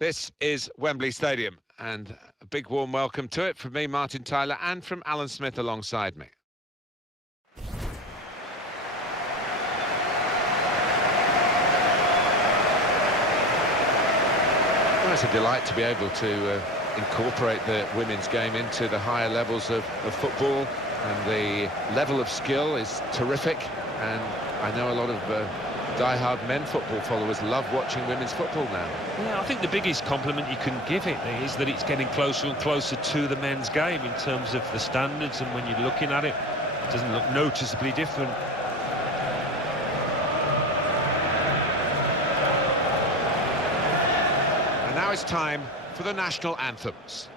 This is Wembley Stadium, and a big warm welcome to it from me, Martin Tyler, and from Alan Smith alongside me. Well, it's a delight to be able to incorporate the women's game into the higher levels of football, and the level of skill is terrific, and I know a lot of die-hard men football followers love watching women's football now. Yeah, I think the biggest compliment you can give it is that it's getting closer and closer to the men's game in terms of the standards, and when you're looking at it, it doesn't look noticeably different. And now it's time for the national anthems.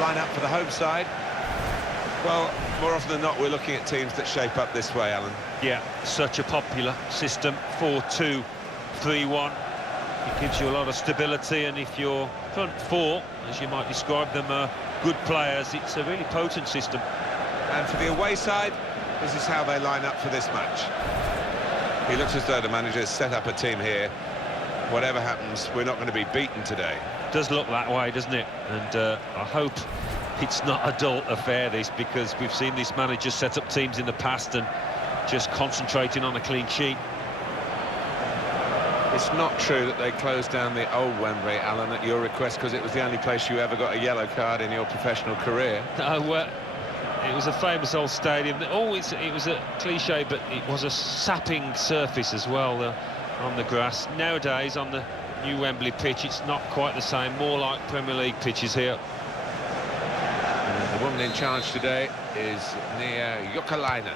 Line-up for the home side. Well, more often than not, we're looking at teams that shape up this way, Alan. Yeah, such a popular system, 4-2-3-1. It gives you a lot of stability, and if your front four, as you might describe them, are good players, it's a really potent system. And for the away side, this is how they line up for this match. It looks as though the manager has set up a team here. Whatever happens, we're not going to be beaten today. Does look that way, doesn't it? And I hope it's not a dull affair, this, because we've seen this manager set up teams in the past and just concentrating on a clean sheet. It's not true that they closed down the old Wembley, Alan, at your request, because it was the only place you ever got a yellow card in your professional career. No, it was a famous old stadium. It was a cliche, but it was a sapping surface as well on the grass. Nowadays, on the new Wembley pitch, it's not quite the same, more like Premier League pitches here. And the woman in charge today is Nia Jokalainen.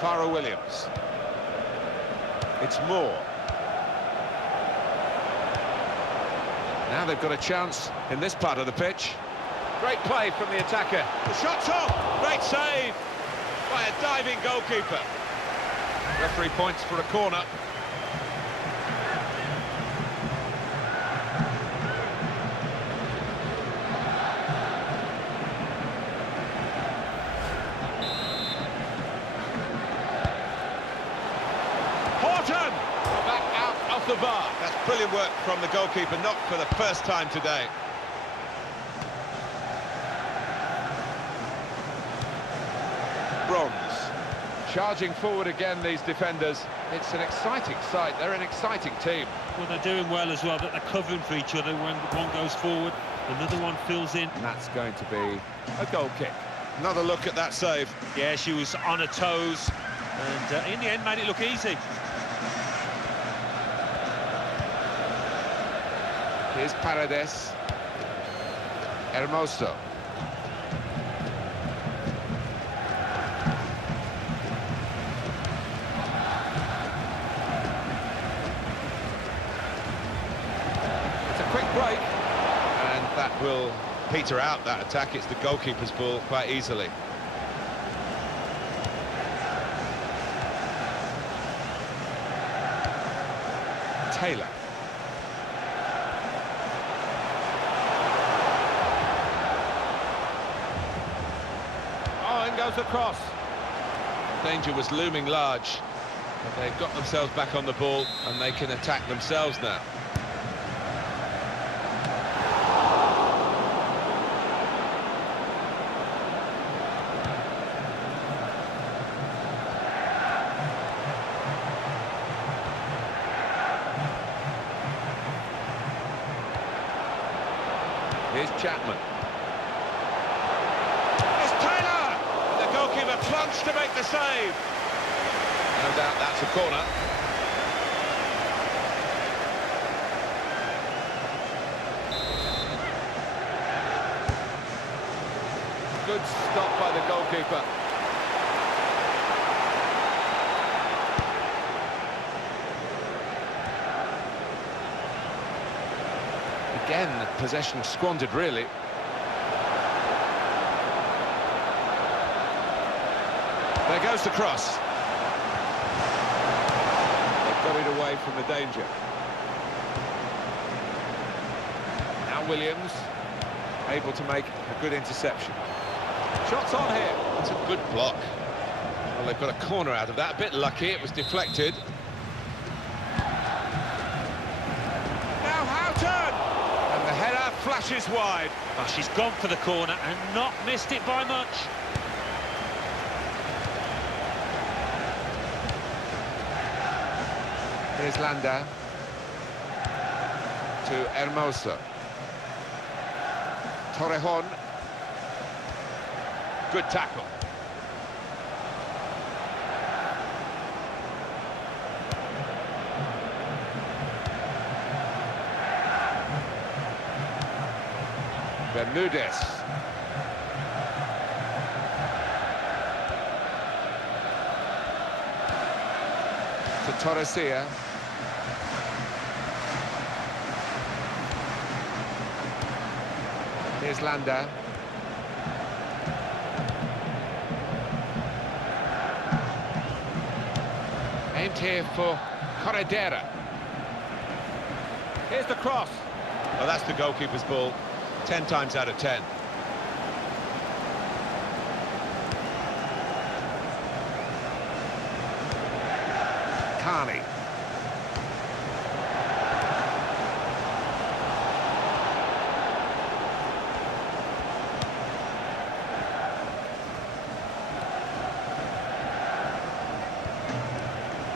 Farah Williams. It's Moore. Now they've got a chance in this part of the pitch. Great play from the attacker. The shot's off. Great save by a diving goalkeeper. Referee points for a corner. Back out off the bar. That's brilliant work from the goalkeeper, not for the first time today. Bronze. Charging forward again, these defenders. It's an exciting sight. They're an exciting team. Well, they're doing well as well, that they're covering for each other. When one goes forward, another one fills in. And that's going to be a goal kick. Another look at that save. Yeah, she was on her toes, and in the end made it look easy. Here's Paredes. Hermoso. It's a quick break, and that will peter out that attack. It's the goalkeeper's ball quite easily. Taylor. Goes across. Danger was looming large, but they've got themselves back on the ball and they can attack themselves now. Here's Chapman. It's Taylor! The goalkeeper plunged to make the save. No doubt that's a corner. Good stop by the goalkeeper. Again, possession squandered, really. There goes the cross. They've got it away from the danger. Now Williams, able to make a good interception. Shots on here. That's a good block. Well, they've got a corner out of that. A bit lucky, it was deflected. Now Houghton! And the header flashes wide. Oh, she's gone for the corner and not missed it by much. Here's Landa to Hermoso. Torrejon. Good tackle. Bermudez. To Torresia. Here's Landa. Aimed here for Corredera. Here's the cross. Well, that's the goalkeeper's ball. 10 times out of 10. Carney.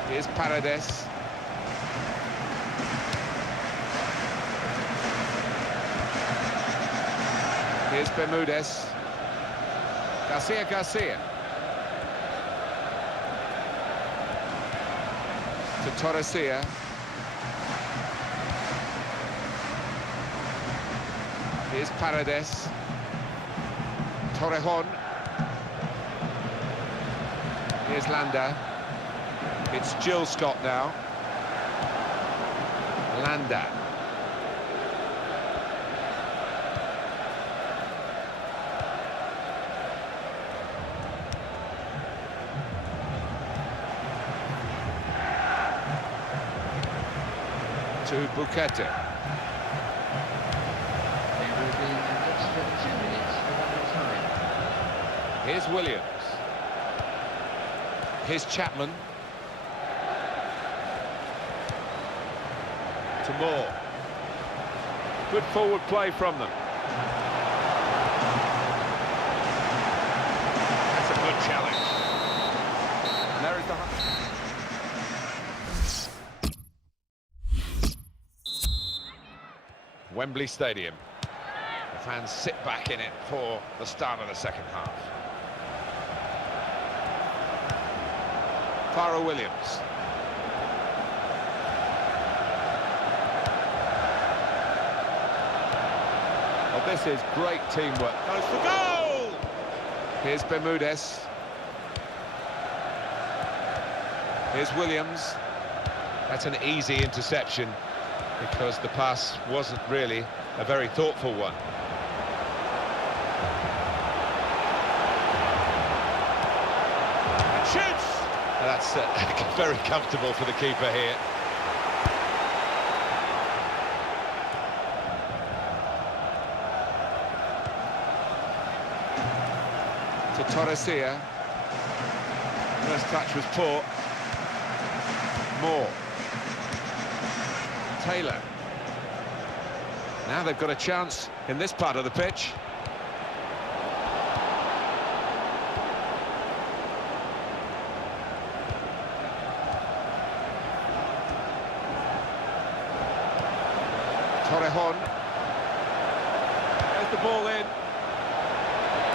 Here's Paredes. Here's Bermudez. Garcia. To Torresia. Here's Paredes. Torrejon. Here's Landa. It's Jill Scott now. Landa. To Buquete. There will be an extra 2 minutes of time. Here's Williams. Here's Chapman. To Moore. Good forward play from them. That's a good challenge. And there is the... Wembley Stadium. The fans sit back in it for the start of the second half. Farrell Williams. Well, this is great teamwork. Goes for goal! Here's Bermudez. Here's Williams. That's an easy interception, because the pass wasn't really a very thoughtful one. And shoots! That's very comfortable for the keeper here. To Torresia. First touch was poor. Moore. Taylor. Now they've got a chance in this part of the pitch. Torrejon. There's Plays the ball in.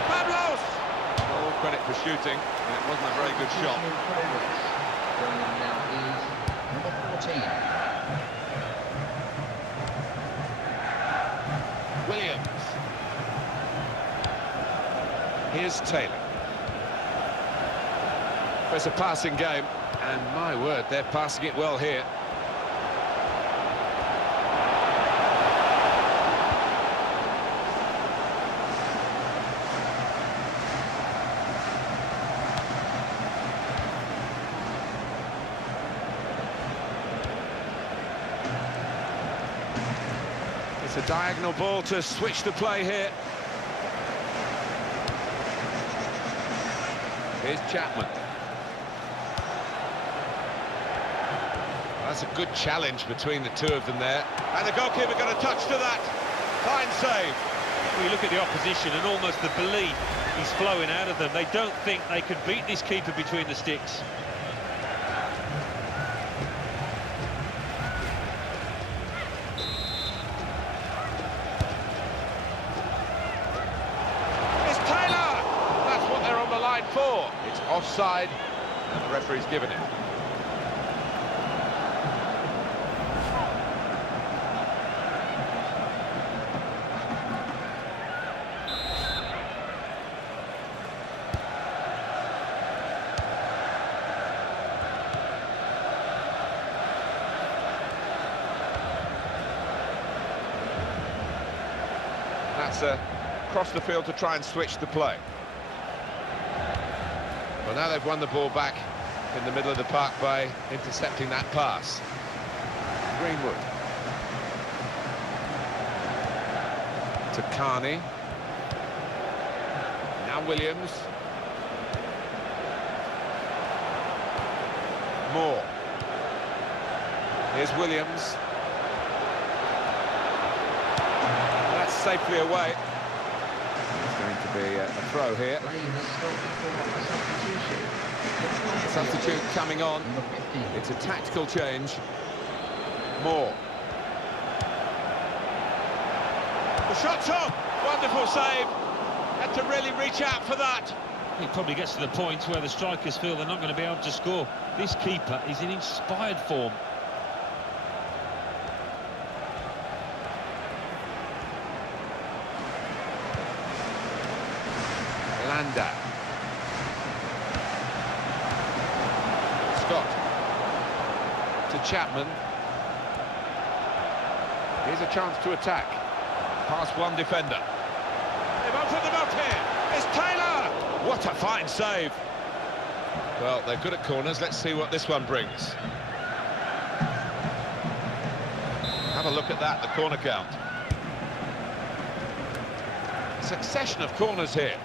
Pablos! All credit for shooting, and it wasn't a very good shot. Going on now is number 14. Williams. Here's Taylor. It's a passing game, and my word, they're passing it well here. It's a diagonal ball to switch the play here. Here's Chapman. That's a good challenge between the two of them there. And the goalkeeper got a touch to that. Fine save. Well, you look at the opposition and almost the belief is flowing out of them. They don't think they could beat this keeper between the sticks. It's Taylor! That's what they're on the line for. It's offside, and the referee's given it. That's across the field to try and switch the play. Well, now they've won the ball back in the middle of the park by intercepting that pass. Greenwood. To Carney. Now Williams. Moore. Here's Williams. That's safely away. It's going to be a throw here. Substitute coming on. It's a tactical change. Moore. The shot's on. Wonderful save. Had to really reach out for that. It probably gets to the point where the strikers feel they're not going to be able to score. This keeper is in inspired form. Landa. Scott. To Chapman. Here's a chance to attack. Past one defender. They've opened them up here. It's Taylor! What a fine save. Well, they're good at corners. Let's see what this one brings. Have a look at that, the corner count. Succession of corners here.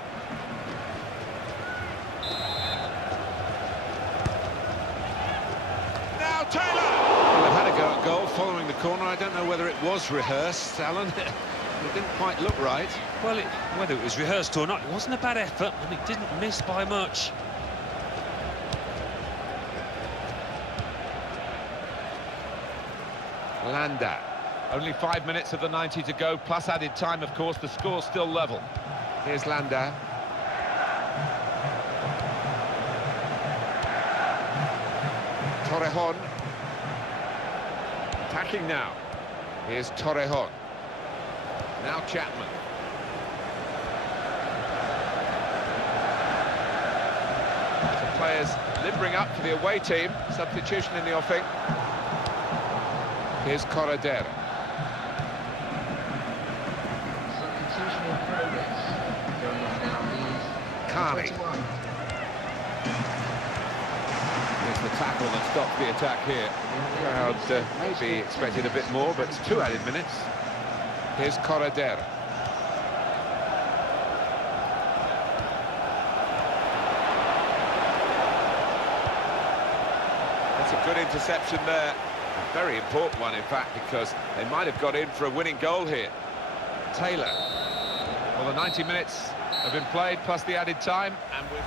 Now Taylor! Well, they've had a go at goal following the corner. I don't know whether it was rehearsed, Alan. It didn't quite look right. Well, whether it was rehearsed or not, it wasn't a bad effort, and it didn't miss by much. Landa. Only 5 minutes of the 90 to go, plus added time, of course. The score's still level. Here's Landa. Torrejon. Attacking now. Here's Torrejon. Now Chapman. Some players limbering up for the away team. Substitution in the offing. Here's Corredera. Substitution in progress. Going on now is Carney. 21. There's the tackle that stopped the attack here. Crowd maybe expected a bit more, but it's 2 added minutes. Here's Corredera. That's a good interception there. A very important one, in fact, because they might have got in for a winning goal here. Taylor. Well, the 90 minutes have been played, plus the added time, and with...